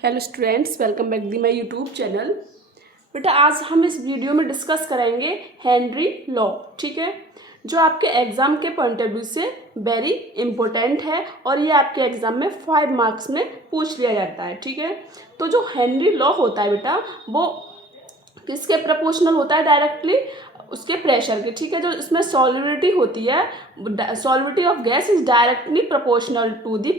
Hello students, welcome back the my YouTube channel. बेटा आज हम इस वीडियो में डिस्कस करेंगे हेनरी लॉ। ठीक है, जो आपके एग्ज़ाम के पॉइंट ऑफ व्यू से वेरी इंपॉर्टेंट है और ये आपके एग्ज़ाम में 5 मार्क्स में पूछ लिया जाता है। ठीक है, तो जो हेनरी लॉ होता है बेटा वो किसके प्रोपोर्शनल होता है? डायरेक्टली उसके प्रेशर के। ठीक है, जो इसमें सॉल्युबिलिटी होती है, solubility of gas is directly proportional to the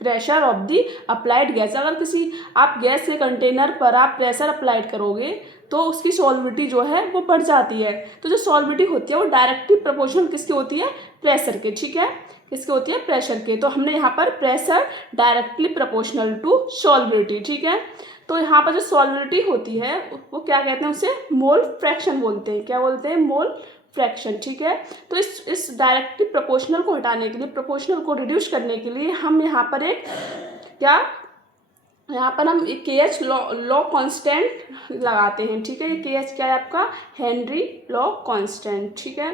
pressure of the applied gas. अगर किसी आप गैस के कंटेनर पर आप प्रेशर अप्लाइड करोगे तो उसकी सॉल्युबिलिटी जो है वो बढ़ जाती है। तो जो सॉल्युबिलिटी होती है वो डायरेक्टली प्रोपोर्शनल किसकी होती है? प्रेशर के। ठीक है, किसके होती है? प्रेशर के। तो हमने यहाँ पर pressure directly proportional to solubility. ठीक है, तो यहाँ पर जो सॉल्युबिलिटी होती है वो क्या कहते हैं? उसे मोल फ्रैक्शन बोलते हैं। क्या बोलते हैं? Mole fraction. ठीक है, तो इस डायरेक्टली प्रोपोर्शनल को हटाने के लिए, प्रोपोर्शनल को रिड्यूस करने के लिए हम यहाँ पर एक क्या यहाँ पर हम KH लॉ कांस्टेंट लगाते हैं। ठीक है, ये KH क्या है? आपका हेनरी लॉ कांस्टेंट। ठीक है,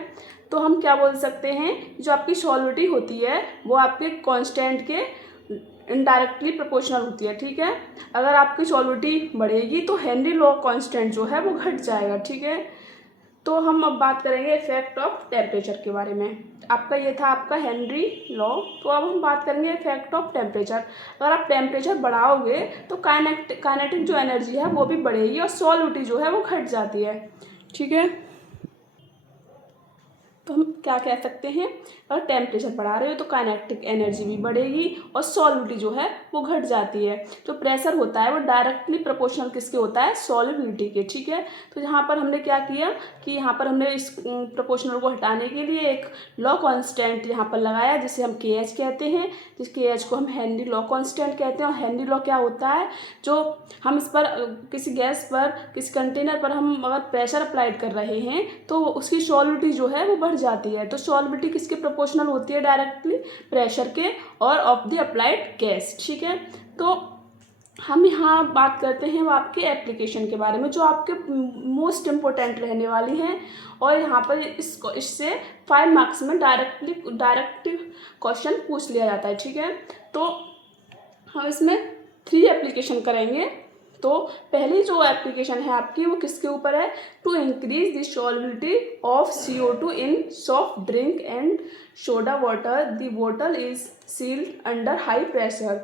तो हम क्या बोल सकते हैं? जो आपकी सॉल्युबिलिटी होती है वो आपके कांस्टेंट के इनडायरेक्टली प्रोपोर्शनल होती है। ठीक है, अगर आपकी सॉल्युबिलिटी बढ़ेगी तो हेनरी लॉ कांस्टेंट जो है वो घट जाएगा। ठीक है, तो हम अब बात करेंगे इफेक्ट ऑफ टेम्परेचर के बारे में। आपका ये था आपका हेनरी लॉ। तो अब हम बात करेंगे इफेक्ट ऑफ टेम्परेचर। अगर आप टेम्परेचर बढ़ाओगे तो काइनेटिक जो एनर्जी है वो भी बढ़ेगी और सॉल्युबिलिटी जो है वो घट जाती है। ठीक है, तो हम क्या कह सकते हैं? अगर टेम्परेचर बढ़ा रहे हो तो काइनेटिक एनर्जी भी बढ़ेगी और सॉल्युबिलिटी जो है वो घट जाती है। जो प्रेशर होता है वो डायरेक्टली प्रोपोर्शनल किसके होता है? सॉल्युबिलिटी के। ठीक है, तो यहाँ पर हमने क्या किया कि यहाँ पर हमने इस प्रोपोर्शनल को हटाने के लिए एक लॉ कांस्टेंट यहाँ पर लगाया जिसे हम KH कहते हैं। जिस KH को हम हेनरी लॉ कांस्टेंट कहते हैं। और हेनरी लॉ क्या होता है? जो हम इस पर किसी गैस पर, किसी कंटेनर पर हम अगर प्रेशर अप्लाइड कर रहे हैं तो उसकी सॉल्युबिलिटी जो है वो बढ़ जाती है। तो सॉल्युबिलिटी किसके प्रोपोर्शनल होती है? डायरेक्टली प्रेशर के और ऑफ द अप्लाइड गैस। ठीक है, तो हम यहाँ बात करते हैं वो आपके एप्लीकेशन के बारे में जो आपके मोस्ट इम्पोर्टेंट रहने वाली हैं। और यहाँ पर इससे 5 मार्क्स में डायरेक्ट क्वेश्चन पूछ लिया जाता है। ठीक है, तो हम इसमें 3 एप्लीकेशन करेंगे। तो पहली जो एप्लीकेशन है आपकी वो किसके ऊपर है? To increase the solubility of CO2 in soft drink and soda water the बोतल is sealed under high pressure.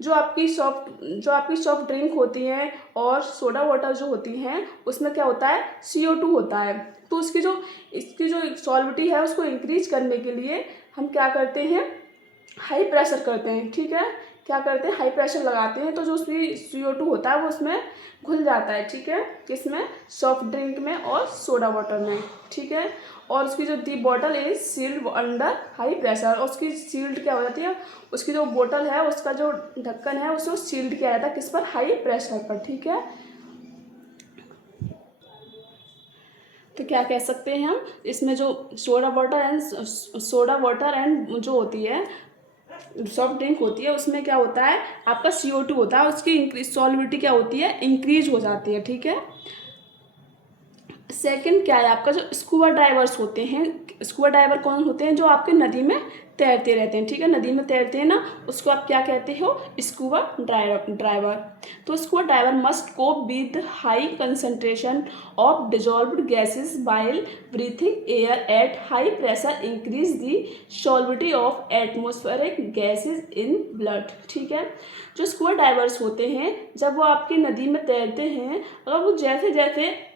जो आपकी सॉफ्ट ड्रिंक होती हैं और सोडा वाटर जो होती हैं उसमें क्या होता है? CO2 होता है। तो इसकी जो सॉल्युबिलिटी है उसको इंक्रीज करने के लिए हम क्या करते हैं? हाई प्रेशर करते हैं। ठीक है, क्या करते हैं? हाई प्रेशर लगाते हैं तो जो उसकी CO2 होता है वो उसमें घुल जाता है। ठीक है, किसमें? सॉफ्ट ड्रिंक में और सोडा वाटर में। ठीक है, और उसकी जो the bottle is sealed under high pressure, और उसकी सील्ड क्या हो जाती है? उसकी जो बोतल है उसका जो ढक्कन है उसको सील्ड किया जाता है किस पर? हाई प्रेशर पर। ठीक है, तो क्या कह सकते हैं हम? इसमें जो सोडा वाटर एंड जो होती है सॉफ्ट ड्रिंक होती है उसमें क्या होता है? आपका CO2 होता है, उसकी सॉल्युबिलिटी क्या होती है? इंक्रीज हो जाती है। ठीक है, सेकंड क्या है आपका? जो स्कूबा डाइवर्स होते हैं, स्कूबा डाइवर कौन होते हैं? जो आपके नदी में तैरते रहते हैं। ठीक है, नदी में तैरते हैं ना, उसको आप क्या कहते हो? Scuba driver. तो scuba diver must cope with high concentration of dissolved gases while breathing air at high pressure increase the solubility of atmospheric gases in blood. ठीक है, जो स्कूबा डाइवर्स होते हैं जब वो आपकी नदी में तैरते हैं, अगर वो जैसे जैसे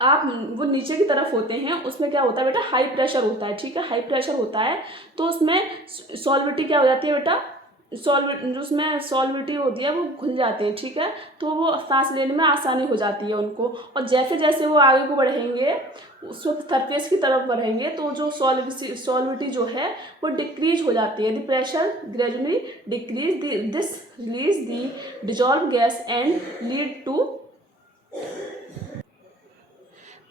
वो नीचे की तरफ होते हैं उसमें क्या होता है बेटा? हाई प्रेशर होता है। ठीक है, हाई प्रेशर होता है तो उसमें सॉल्युबिलिटी क्या हो जाती है बेटा? जो उसमें सॉल्युबिलिटी होती है वो घुल जाते हैं। ठीक है, तो वो सांस लेने में आसानी हो जाती है उनको। और जैसे जैसे वो आगे को बढ़ेंगे, उस सरफेस की तरफ बढ़ेंगे तो जो सॉल्युबिलिटी जो है वो डिक्रीज हो जाती है। The pressure gradually decrease this release the dissolve gas and lead to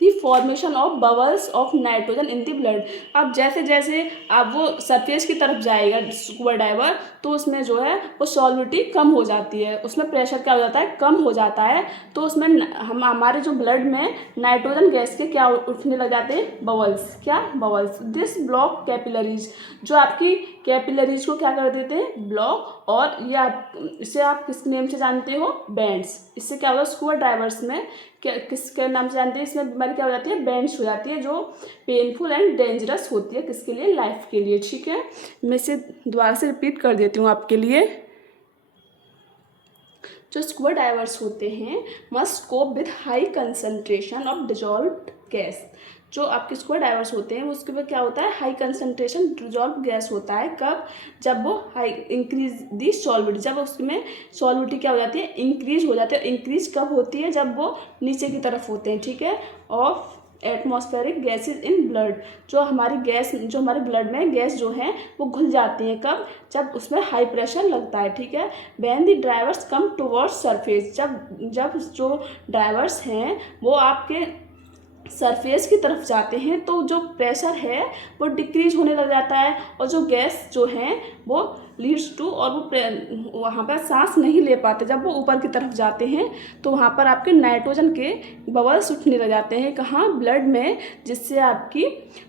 the formation of bubbles of nitrogen in the blood. अब जैसे जैसे अब वो सरफेस की तरफ जाएगा स्कूबा डाइवर तो उसमें जो है वो सॉल्विटी कम हो जाती है, उसमें प्रेशर क्या हो जाता है, कम हो जाता है। तो उसमें हम हमारे जो ब्लड में नाइट्रोजन गैस के क्या उठने लग जाते हैं, बबल्स। क्या, बबल्स। दिस ब्लॉक कैपिलरीज, जो आपकी कैपिलरीज को क्या कर देते हैं, ब्लॉक। और ये आप इसे आप किस नेम से जानते हो, बैंड्स। इससे क्या होगा, स्कूबा डाइवर्स में किसके नाम से जानते हैं, इसमें बीमारी क्या हो जाती है, बैंड्स हो जाती है, जो पेनफुल एंड डेंजरस होती है किसके लिए, लाइफ के लिए। ठीक है, मैं इसे दोबारा से रिपीट कर देती हूँ आपके लिए। जो स्कूबा डाइवर्स होते हैं must cope with high concentration of dissolved gas. जो आपके स्कूबा डाइवर्स होते हैं उसके बाद क्या होता है, हाई कंसंट्रेशन डिजॉल्व गैस होता है। कब, जब वो हाई इंक्रीज दी सॉल्विटी, जब उसमें सॉल्विटी क्या हो जाती है, इंक्रीज हो जाती है। इंक्रीज कब होती है, जब वो नीचे की तरफ होते हैं। ठीक है, of atmospheric gases in blood, जो हमारी गैस, जो हमारे ब्लड में गैस जो है वो घुल जाती हैं। कब, जब उसमें हाई प्रेशर लगता है। ठीक है, when the drivers come towards surface, जब जो ड्राइवर्स हैं वो आपके सरफेस की तरफ जाते हैं तो जो प्रेशर है वो डिक्रीज होने लग जाता है, और जो गैस जो है वो लीड्स टू, और वो वहाँ पर सांस नहीं ले पाते। जब वो ऊपर की तरफ जाते हैं तो वहाँ पर आपके नाइट्रोजन के बबल्स उठने लग जाते हैं। कहाँ, ब्लड में, जिससे आपकी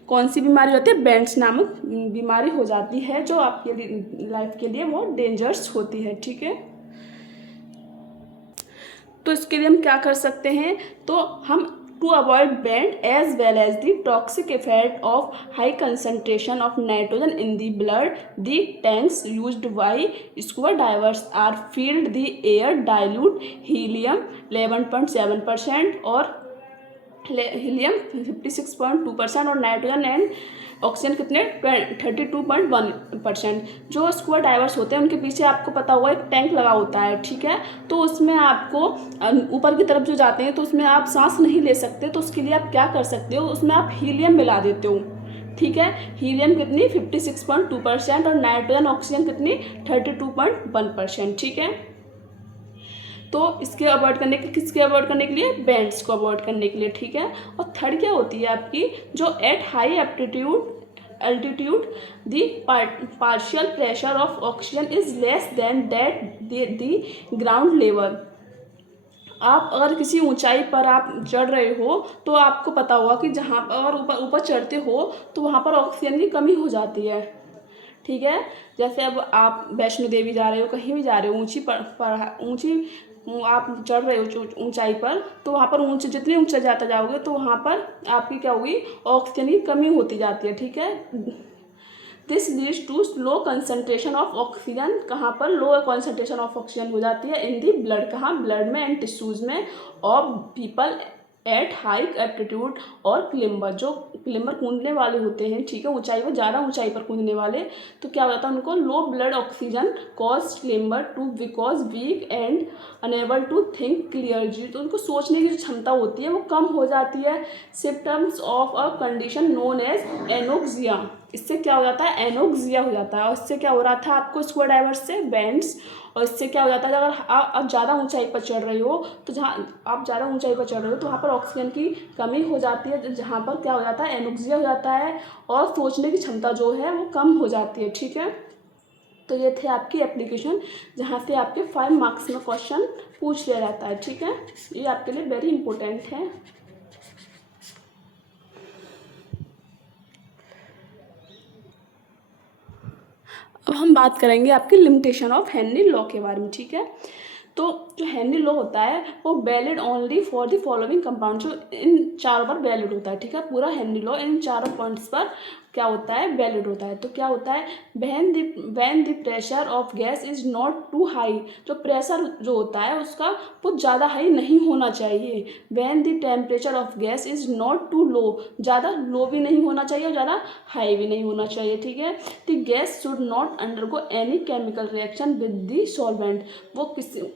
कौन सी बीमारी होती है, बैंड्स नामक बीमारी हो जाती है, जो आपके लाइफ के लिए बहुत डेंजरस होती है। ठीक है, तो इसके लिए हम क्या कर सकते हैं, तो हम to avoid bend as well as the toxic effect of high concentration of nitrogen in the blood, the tanks used by scuba divers are filled the air dilute helium 11.7% और हीलियम 56.2% और नाइट्रोजन एंड ऑक्सीजन कितने 32.1%। जो scuba divers होते हैं उनके पीछे आपको पता होगा एक टैंक लगा होता है। ठीक है, तो उसमें आपको ऊपर की तरफ जो जाते हैं तो उसमें आप सांस नहीं ले सकते, तो उसके लिए आप क्या कर सकते हो, उसमें आप हीलियम मिला देते हो। ठीक है, हीलियम कितनी 56.2% और नाइट्रोजन ऑक्सीजन कितनी 32.1%। ठीक है, तो इसके अवॉइड करने के, किसके अवॉइड करने के लिए, बैंड्स को अवॉइड करने के लिए। ठीक है, और थर्ड क्या होती है आपकी, जो at high altitude the partial pressure of oxygen is less than that the ground level। आप अगर किसी ऊंचाई पर आप चढ़ रहे हो तो आपको पता होगा कि जहाँ पर ऊपर चढ़ते हो तो वहाँ पर ऑक्सीजन की कमी हो जाती है। ठीक है, जैसे अब आप वैष्णो देवी जा रहे हो, कहीं भी जा रहे हो, ऊंची आप चढ़ रहे हो ऊंचाई पर, तो वहाँ पर जितने ऊंचा जाते जाओगे तो वहाँ पर आपकी क्या होगी, ऑक्सीजन की कमी होती जाती है। ठीक है, this leads to low concentration of oxygen. कहाँ पर लो कंसनट्रेशन ऑफ ऑक्सीजन हो जाती है, इन दी ब्लड। कहाँ, ब्लड में एंड टिश्यूज में of people at high altitude और क्लिम्बर, जो क्लिम्बर कूदने वाले होते हैं। ठीक है, ऊंचाई पर, ज़्यादा ऊंचाई पर कूदने वाले, तो क्या होता है उनको low blood oxygen cause climber to because weak and unable to think clearly, तो उनको सोचने की जो क्षमता होती है वो कम हो जाती है। Symptoms of a condition known as anoxia, इससे क्या हो जाता है, एनोक्सिया हो जाता है। और इससे क्या हो रहा था आपको स्कूबा डाइवर्स से, बैंड्स। और इससे क्या हो जाता है, अगर आप ज़्यादा ऊंचाई पर चढ़ रहे हो तो जहाँ आप ज़्यादा ऊंचाई पर चढ़ रहे हो तो वहाँ पर ऑक्सीजन की कमी हो जाती है, जहाँ पर क्या हो जाता है, एनोक्सिया हो जाता है, और सोचने की क्षमता जो है वो कम हो जाती है। ठीक है, तो ये थे आपकी एप्लीकेशन, जहाँ से आपके 5 मार्क्स में क्वेश्चन पूछ लिया जाता है। ठीक है, ये आपके लिए वेरी इंपॉर्टेंट है। अब हम बात करेंगे आपकी लिमिटेशन ऑफ हेनरी लॉ के बारे में। ठीक है, तो जो हेनरी लॉ होता है वो valid only for the following compound, जो इन चारों पर वैलिड होता है। ठीक है, पूरा हेनरी लॉ इन चारों पॉइंट्स पर क्या होता है, वैलिड होता है। तो क्या होता है, when the pressure of gas is not too high, जो प्रेशर जो होता है उसका वो ज़्यादा हाई नहीं होना चाहिए। When the temperature of gas is not too low, ज़्यादा लो भी नहीं होना चाहिए और ज़्यादा हाई भी नहीं होना चाहिए। ठीक है, the gas should not undergo any chemical reaction with the solvent, वो किसी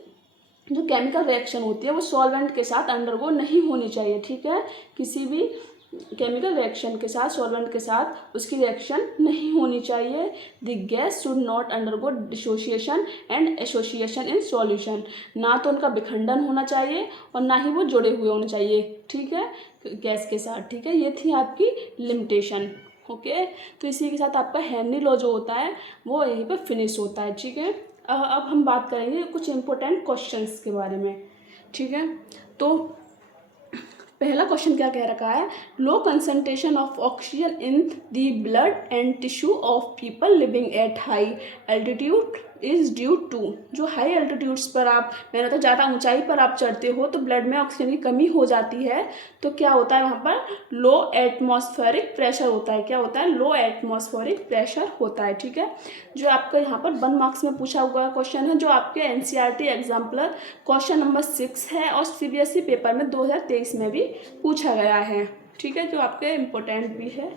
जो केमिकल रिएक्शन होती है वो सॉल्वेंट के साथ अंडरगो नहीं होनी चाहिए। ठीक है, किसी भी केमिकल रिएक्शन के साथ, सॉल्वेंट के साथ उसकी रिएक्शन नहीं होनी चाहिए। The gas should not undergo dissociation and association in solution, ना तो उनका विखंडन होना चाहिए और ना ही वो जुड़े हुए होने चाहिए। ठीक है, गैस के साथ। ठीक है, ये थी आपकी लिमिटेशन। ओके, तो इसी के साथ आपका हेनरी लॉ जो होता है वो यहीं पर फिनिश होता है। ठीक है, अब हम बात करेंगे कुछ इंपॉर्टेंट क्वेश्चंस के बारे में। ठीक है, तो पहला क्वेश्चन क्या कह रखा है, low concentration of oxygen in the blood and tissue of people living at high altitude is due to. जो हाई एल्टीट्यूड्स पर आप, मैंने तो ज़्यादा ऊंचाई पर आप चढ़ते हो तो ब्लड में ऑक्सीजन की कमी हो जाती है, तो क्या होता है वहाँ पर लो एटमॉस्फेरिक प्रेशर होता है। क्या होता है, लो एटमॉस्फेरिक प्रेशर होता है। ठीक है, जो आपका यहाँ पर 1 मार्क्स में पूछा हुआ क्वेश्चन है, जो आपके एनसीईआरटी एग्जाम्पलर क्वेश्चन नंबर 6 है और सीबीएसई पेपर में 2023 में भी पूछा गया है। ठीक है, जो आपके इम्पोर्टेंट भी है।